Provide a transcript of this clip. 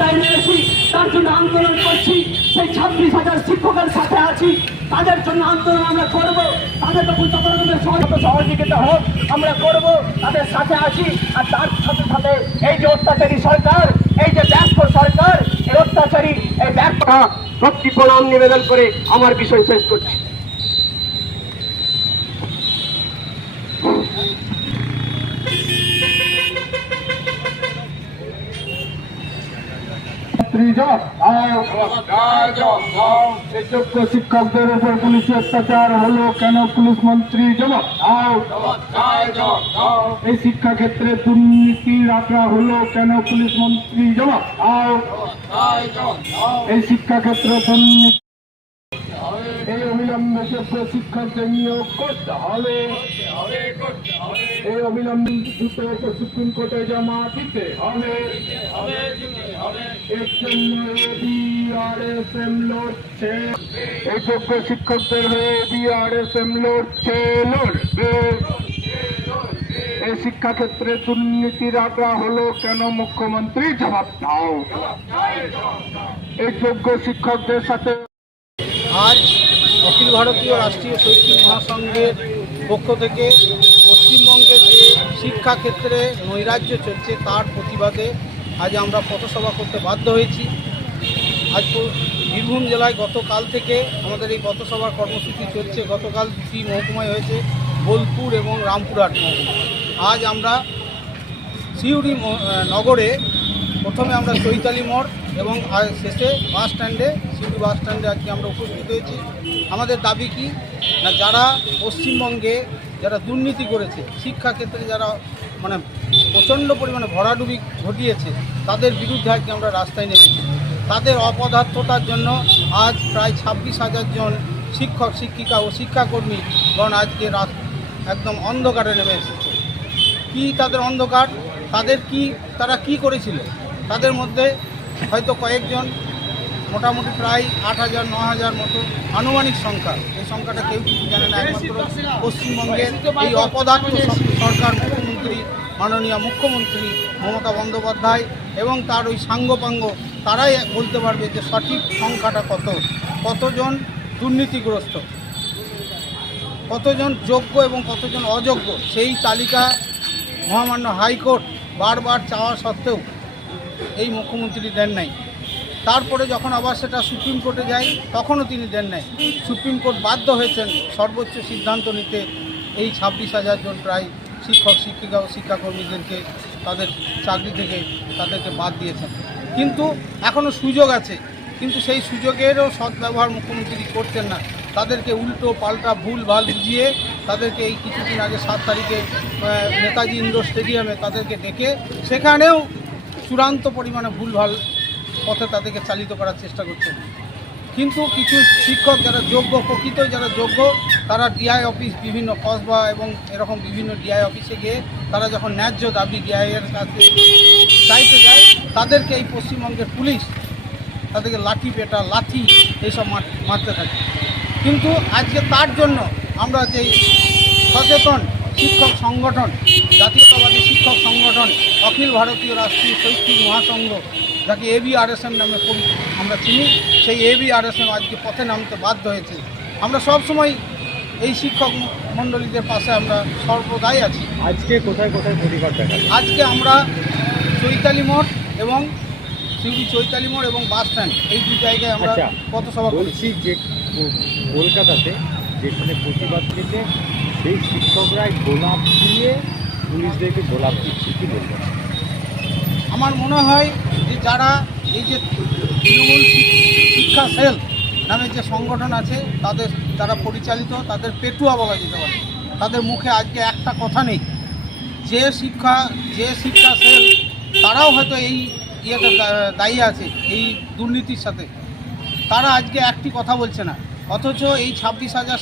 রাস্তায় নেমেছি, তার জন্য আন্দোলন করছি। সেই 26,000 শিক্ষকের সাথে আছি, তাদের জন্য আন্দোলন আমরা করব। তাদের যখন যত রকমের সহযোগিতা হোক আমরা করব, তাদের সাথে আছি। আর তার সাথে সাথে এই যে অত্যাচারী সরকার, এই যে ব্যর্থ সরকার, এই অত্যাচারী এই ব্যর্থ ভক্তি প্রণাম নিবেদন করে আমার বিষয় শেষ করছি। যোগ্য শিক্ষকদের উপর পুলিশি অত্যাচার হলো কেন? পুলিশ মন্ত্রী জবাব দাও। এই শিক্ষা ক্ষেত্রে দুর্নীতি রাখা হলো কেন? পুলিশ মন্ত্রী জবাব দাও। এই শিক্ষা ক্ষেত্রে দুর্নীতি, এই অবিলম্বে যোগ্য শিক্ষকদের নিয়োগ করতে হবে। এই অবিলম্বে সুপ্রিম কোর্টে জমা দিতে হবে। এর জন্য বিআরএসএম লড়ছে, এই যোগ্য শিক্ষকদের হয়ে বিআরএসএম লড়ছে, লড়বে। এই শিক্ষাক্ষেত্রে দুর্নীতি রাখা হলো কেন? মুখ্যমন্ত্রী জবাব দাও। এই যোগ্য শিক্ষকদের সাথে আজ অখিল ভারতীয় রাষ্ট্রীয় শৈক্ষিক মহাসংঘের পক্ষ থেকে পশ্চিমবঙ্গে যে শিক্ষাক্ষেত্রে নৈরাজ্য চলছে তার প্রতিবাদে আজ আমরা পথসভা করতে বাধ্য হয়েছি। আজ বীরভূম জেলায় গতকাল থেকে আমাদের এই পথসভার কর্মসূচি চলছে। গতকাল 2টি মহকুমায় হয়েছে, বোলপুর এবং রামপুরহাট মহকুমা। আজ আমরা সিউড়ি নগরে প্রথমে আমরা চৈতালি মোড় এবং শেষে বাস স্ট্যান্ডে, সিউড়ি বাস স্ট্যান্ডে আজকে আমরা উপস্থিত হয়েছি। আমাদের দাবি কি না, যারা পশ্চিমবঙ্গে যারা দুর্নীতি করেছে, শিক্ষাক্ষেত্রে যারা মানে প্রচণ্ড পরিমাণে ভরাডুবি ঘটিয়েছে, তাদের বিরুদ্ধে আজকে আমরা রাস্তায় নেমেছি। তাদের অপদার্থতার জন্য আজ প্রায় 26,000 জন শিক্ষক, শিক্ষিকা ও শিক্ষাকর্মীগণ আজকে একদম অন্ধকারে নেমে এসেছে। কি তাদের অন্ধকার? তারা কি করেছিল? তাদের মধ্যে হয়তো কয়েকজন, মোটামুটি প্রায় 8,000 9,000 মতো আনুমানিক সংখ্যা, এই সংখ্যাটা কেউ কিছু জানে না। একমাত্র পশ্চিমবঙ্গের এই অপদার্থ সরকার, মুখ্যমন্ত্রী, মাননীয় মুখ্যমন্ত্রী মমতা বন্দ্যোপাধ্যায় এবং তার ওই সাঙ্গপাঙ্গ, তারাই বলতে পারবে যে সঠিক সংখ্যাটা কতজন দুর্নীতিগ্রস্ত, কতজন যোগ্য এবং কতজন অযোগ্য। সেই তালিকা মহামান্য হাইকোর্ট বারবার চাওয়া সত্ত্বেও এই মুখ্যমন্ত্রী দেন নাই। তারপরে যখন আবার সেটা সুপ্রিম কোর্টে যায় তখনও তিনি দেন নাই। সুপ্রিম কোর্ট বাধ্য হয়েছেন সর্বোচ্চ সিদ্ধান্ত নিতে এই 26,000 জন প্রায় শিক্ষক, শিক্ষিকা ও শিক্ষাকর্মীদেরকে তাদের চাকরি থেকে তাদেরকে বাদ দিয়েছেন। কিন্তু এখনও সুযোগ আছে, কিন্তু সেই সুযোগেরও সদ্ব্যবহার মুখ্যমন্ত্রী করছেন না। তাদেরকে উল্টো পাল্টা ভুল ভাল বুঝিয়ে তাদেরকে এই কিছুদিন আগে 7 তারিখে নেতাজি ইন্ডোর স্টেডিয়ামে তাদেরকে ডেকে সেখানেও চূড়ান্ত পরিমাণে ভুলভাল পথে তাদেরকে চালিত করার চেষ্টা করছেন। কিন্তু কিছু শিক্ষক যারা যোগ্য, প্রকৃত যারা যোগ্য, তারা ডিআই অফিস, বিভিন্ন কসবা এবং এরকম বিভিন্ন ডিআই অফিসে গিয়ে তারা যখন ন্যায্য দাবি ডিআইয়ের কাছে চাইতে যায়, তাদেরকে এই পশ্চিমবঙ্গের পুলিশ তাদেরকে লাঠি এইসব মারতে থাকে। কিন্তু আজকে তার জন্য আমরা যেই সচেতন শিক্ষক সংগঠন, জাতীয়তাবাদী শিক্ষক সংগঠন অখিল ভারতীয় রাষ্ট্রীয় শৈক্ষিক মহাসংঘ, যাকে এবিআরএসএম নামে আমরা চিনি, সেই এবিআরএসএম আজকে পথে নামতে বাধ্য হয়েছে। আমরা সবসময় এই শিক্ষক মণ্ডলীদের পাশে আমরা সর্বদাই আছি। আজকে কোথায় কোথায় প্রতিবাদ দেখা? আজকে আমরা চৈতালি মোড় এবং সিউড়ি চৈতালি মোড় এবং বাস স্ট্যান্ড, এই 2 জায়গায় আমরা পথসভা বলছি। যে কলকাতাতে যেখানে প্রতিবাদ থেকে সেই শিক্ষকরাই গোলাপ দিয়ে পুলিশদেরকে গোলাপ দিচ্ছে, কী বলবেন? আমার মনে হয় যে যারা এই যে তৃণমূল শিক্ষা সেল নামে যে সংগঠন আছে, যারা পরিচালিত, তাদের পেটুয়া বলা যেতে পারে। তাদের মুখে আজকে একটা কথা নেই। যে শিক্ষা সেল, তারাও হয়তো এই ইয়েতে দায়ী আছে, এই দুর্নীতির সাথে। তারা আজকে একটি কথা বলছে না, অথচ এই 26,000